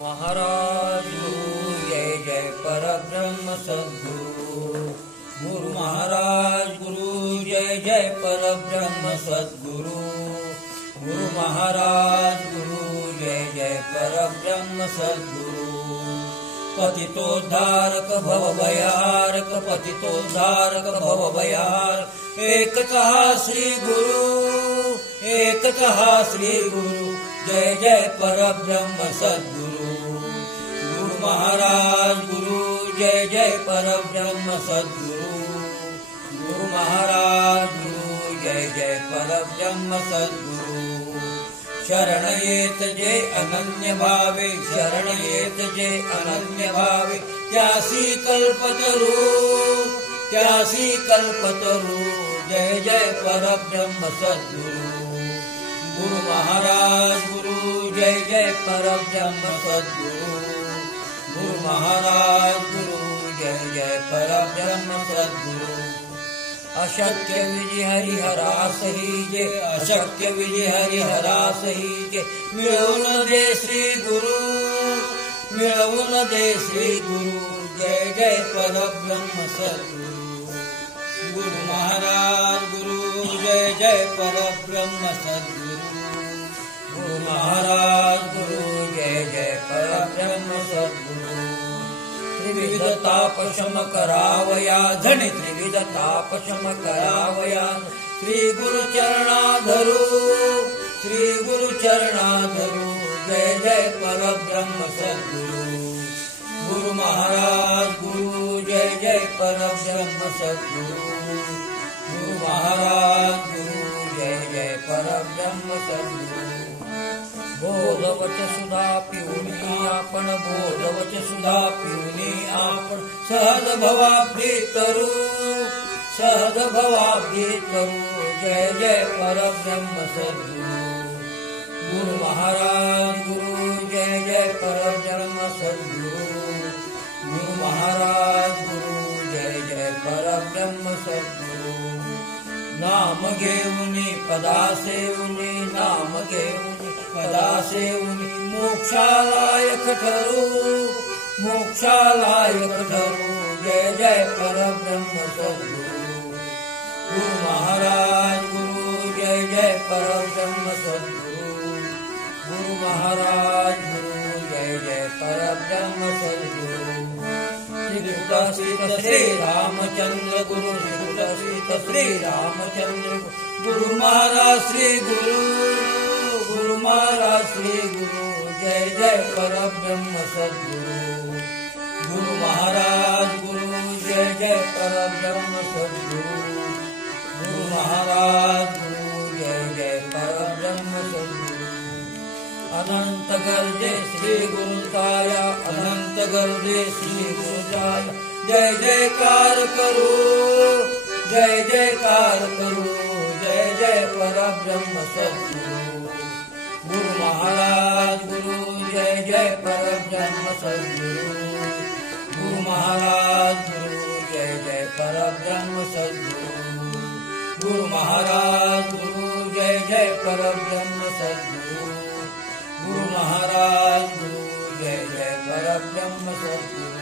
महाराज गुरु जय जय परब्रह्म सद्गुरु गुरु महाराज गुरु जय जय परब्रह्म सद्गुरु गुरु महाराज गुरु जय जय परब्रह्म सद्गुरु पतितोद्धारक भवभयहारक पतितोद्धारक भवभयहारक एकतः श्री गुरु एकतः श्री गुरु जय जय परब्रह्म सद्गुरु गुरु महाराज गुरु जय जय परब्रह्म सद्गुरु गुरु महाराज गुरु जय जय परब्रह्म सद्गुरु शरण येत जे अनन्य भावे शरण येत जे अनन्य भावे त्यासी कल्पतरु जय जय परब्रह्म सद्गुरु गुरु महाराज गुरु जय जय परब्रह्म सद्गुरु गुरु महाराज गुरु जय जय परब्रह्म सद्गुरु अशक्य विजय हरिहरासहि जे अशक्य विजय हरिहरासहि जे मिळवून दे श्री गुरु मिळवून दे श्री गुरु जय जय परब्रह्म सद्गुरु गुरु महाराज गुरु जय जय परब्रह्म सद्गुरु गुरु महाराज गुरु जय जय परब्रह्म सद्गुरु त्रिविध ताप शम करावया धनी त्रिविध ताप शम करावया श्री गुरु चरणाधरू जय जय परब्रह्म सद्गुरु गुरु महाराज गुरु जय जय परब्रह्म सद्गुरु गुरु महाराज गुरु जय जय परब्रह्म सद्गुरु बोधवच सुधा पिऊनी आपण बोधवच सुधा पिऊनी आपण सहज भवाब्धी तरू जय जय परब्रह्म सद्गुरु गुरु महाराज गुरु जय जय परब्रह्म सद्गुरु गुरु महाराज गुरु जय जय परब्रह्म सद्गुरु नाम घेऊनी पदा सेवनी नाम घेऊनी पदा सेवनी मोक्षालायक ठरू जय जय परब्रह्म सद्गुरु गुरु महाराज गुरु जय जय परब्रह्म सद्गुरु गुरु महाराज गुरु जय जय परब्रह्म सद्गुरु श्री रामचंद्र गुरु श्री रामचंद्र गुरु महाराज श्री गुरु गुरु महाराज श्री गुरु जय जय परब्रह्म सद्गुरु गुरु महाराज गुरु जय जय परब्रह्म सद्गुरु गुरु महाराज गुरु जय जय परब्रह्म सद्गुरु अनंत गर्जे श्री गुरुताया अनंत गर्जे श्री गुरुताया जय जयकार करू जय जय परब्रह्म सद्गुरु गुरु महाराज गुरु जय जय परब्रह्म सद्गुरु गुरु महाराज गुरु जय जय परब्रह्म सद्गुरु गुरु महाराज गुरु जय जय परब्रह्म सद्गुरु गुरु महाराज गुरु जय जय परब्रह्म सद्गुरु